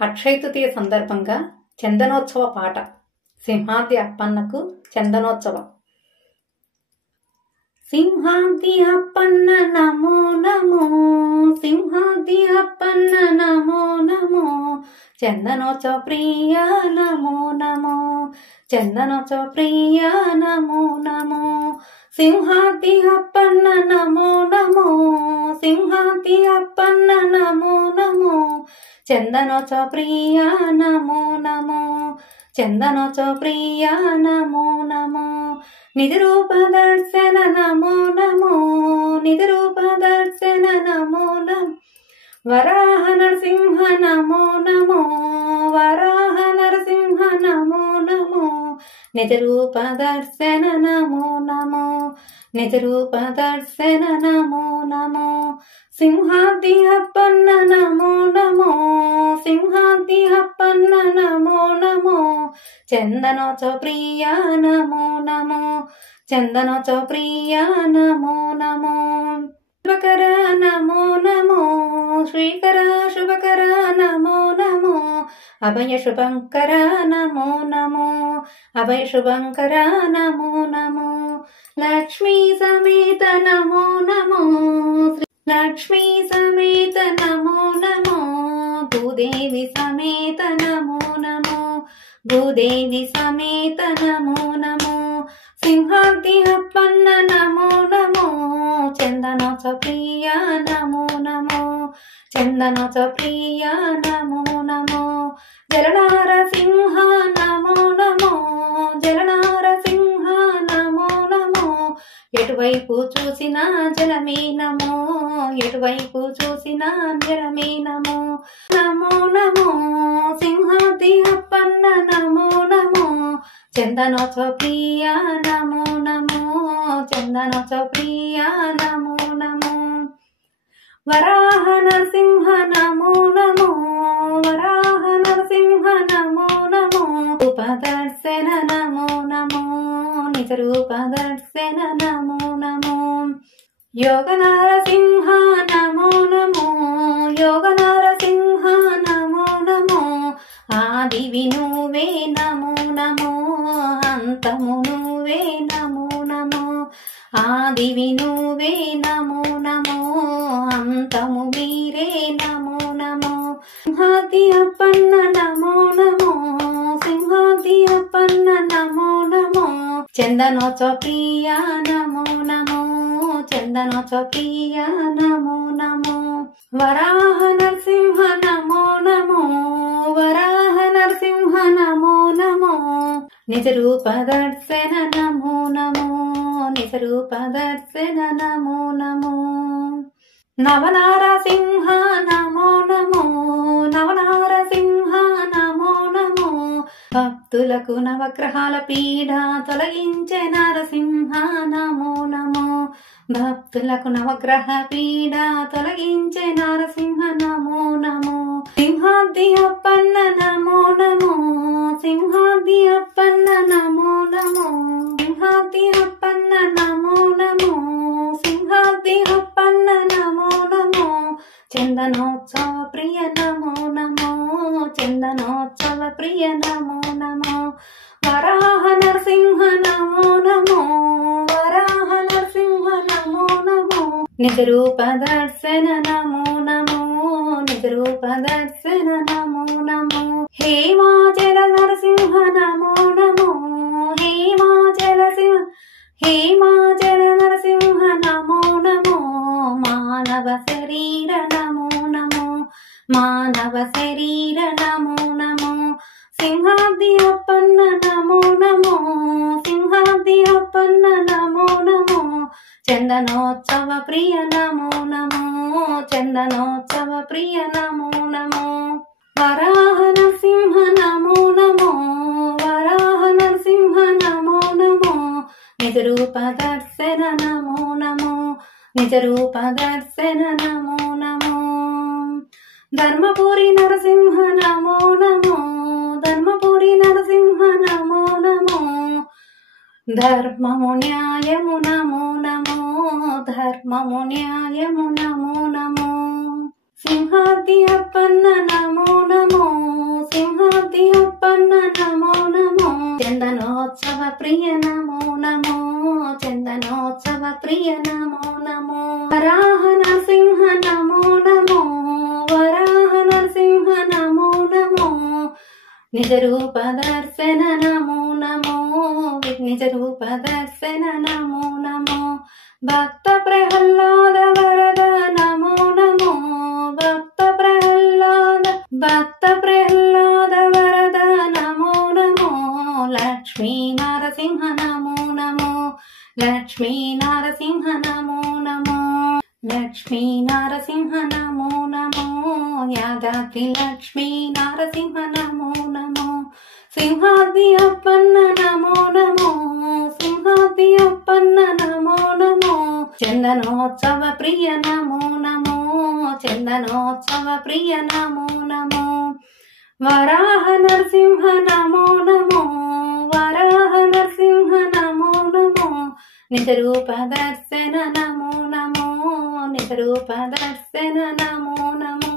అక్షయ తృతీయ సందర్భంగా చందనోత్సవ పాట. సింహాద్రి అప్పన్నకు చందనోత్సవం. సింహాద్రి అప్పన్న నమో నమో, సింహాద్రి అప్పన్న నమో నమో, చందనోత్సవ ప్రియ నమో నమో, చందనోత్సవ ప్రియ నమో నమో, సింహాద్రి అప్పన్న నమో నమో, సింహాద్రి అప్పన్న నమో నమో, చందనోత్సవ ప్రియ నమో నమో, చందనోత్సవ ప్రియ నమో నమో, నిధి రూప దర్శన నమో నమో, నిధి రూప దర్శన నమో నమో, వరాహ నరసింహ నమో నమో, వరాహ నరసింహ నమో నమో, నిజ రూప దర్శన నమో నమో, నిజ రూప దర్శన నమో నమో, సింహాద్రి అప్పన్న నమో నమో, సింహాద్రి అప్పన్న నమో నమో, చందనోత్సవ ప్రియ నమో నమో, చందనోత్సవ ప్రియ నమో నమో, శుభకర నమో నమో, శ్రీకర శుభకర నమో నమో, అభయ శుభంకర నమో నమో, అభయ శుభంకర నమో నమో, లక్ష్మీ సమేత నమో నమో, లక్ష్మీ సమేత నమో నమో, భూదేవి సమేత నమో నమో, భూదేవి సమేత నమో నమో, సింహాద్రి అప్పన్న నమో నమో, చందనోత్సవ ప్రియ నమో నమో, చందనోత్సవ ప్రియ నమో నమో, జలనారసింహ నమో నమో, జలనారసింహ నమో నమో, ఎటువైపు చూసినా జలమే నమో, ఎటువైపు చూసినా జలమే నమో, నమో నమో, సింహాద్రి అప్పన్న నమో నమో, చందనోత్సవ ప్రియ నమో నమో, చందనోత్సవ ప్రియ నమో నమో, వరాహ నరసింహ నమో నమో, వరాహ నరసింహ నమో నమో, రూప దర్శన నమో నమో, నిజ రూప దర్శన నమో నమో, యోగ నరసింహ నమో నమో, యోగ నరసింహ నమో నమో, ఆది వినువే నమో నమో, అంతము నువ్వే నమో నమో, ఆది వినువే నమో నమో, అంతము మీరే నమో నమో, సింహాద్రి అప్పన్న నమో నమో, సింహాద్రి అప్పన్న నమో నమో, చందనోత్సవ ప్రియ నమో నమో, చందనోత్సవ ప్రియ నమో నమో, వరాహ నరసింహ నమో నమో, వరాహ నరసింహ నమో నమో, నిజ రూప దర్శన నమో నమో, నిజ రూప దర్శన నమో నమో, నవనారసింహ నమో నమో, నవనారసింహ నమో నమో, భక్తులకు నవగ్రహాల పీడ తొలగించే నరసింహ నమో నమో, భక్తులకు నవగ్రహ పీడ తొలగించే నరసింహ నమో నమో, సింహాద్రి అప్పన్న నమో నమో, సింహాద్రి అప్పన్న నమో నమో, సింహాద్రి అప్పన్న నమో నమో, సింహాద్రి అప్పన్న నమో నమో, చందనోత్సవ ప్రియ నమో నమో, చందనోత్సవ ప్రియ నమో నమో, వరాహ నరసింహ నమో నమో, వరాహ నరసింహ నమో నమో, నిజ రూప దర్శన నమో నమో, నిజ రూప దర్శన నమో నమో, హేమాచల నరసింహ నమో నమో, హేమాచల సింహ, హేమాచల నరసింహ నమో నమో, మానవ శరీర నమో నమో, మానవ శరీర నమో నమో, సింహాద్రి అప్పన్న నమో నమో, సింహాద్రి అప్పన్న నమో నమో, చందనోత్సవ ప్రియ నమో నమో, చందనోత్సవ ప్రియ నమో నమో, వరాహ నరసింహ నమో నమో, వరాహ నరసింహ నమో నమో, నిజ రూప దర్శన నమో నమో, నిజ రూప దర్శన నమో నమో, ధర్మపురి నరసింహ నమో నమో, ధర్మపురి నరసింహ నమో నమో, ధర్మము న్యాయము నమో నమో, ధర్మము న్యాయము నమో నమో, సింహాద్రి అప్పన్న నమో నమో, ప్రియ నమో నమో చందనోత్సవ ప్రియ నమో నమో వరాహ నరసింహ నమో నమో వరాహ నరసింహ నమో నమో నిజ రూప దర్శన నమో నమో నిజ రూప దర్శన నమో నమో భక్త ప్రహ్లాద వరద నమో నమో భక్త ప్రహ్లాద వరద నమో నమో లక్ష్మీ నరసింహ నమో నమో లక్ష్మీ నరసింహ నమో నమో లక్ష్మీ నరసింహ నమో నమో యాదాద్రి లక్ష్మీ నరసింహ నమో నమో సింహాద్రి అప్పన్న నమో నమో సింహాద్రి అప్పన్న నమో నమో చందనోత్సవ ప్రియ నమో నమో చందనోత్సవ ప్రియ నమో నమో వరాహ నరసింహ నమో నమో వరాహ నరసింహ నమో నమో నిజ రూప దర్శన నమో నమో నిజ రూప దర్శన నమో నమో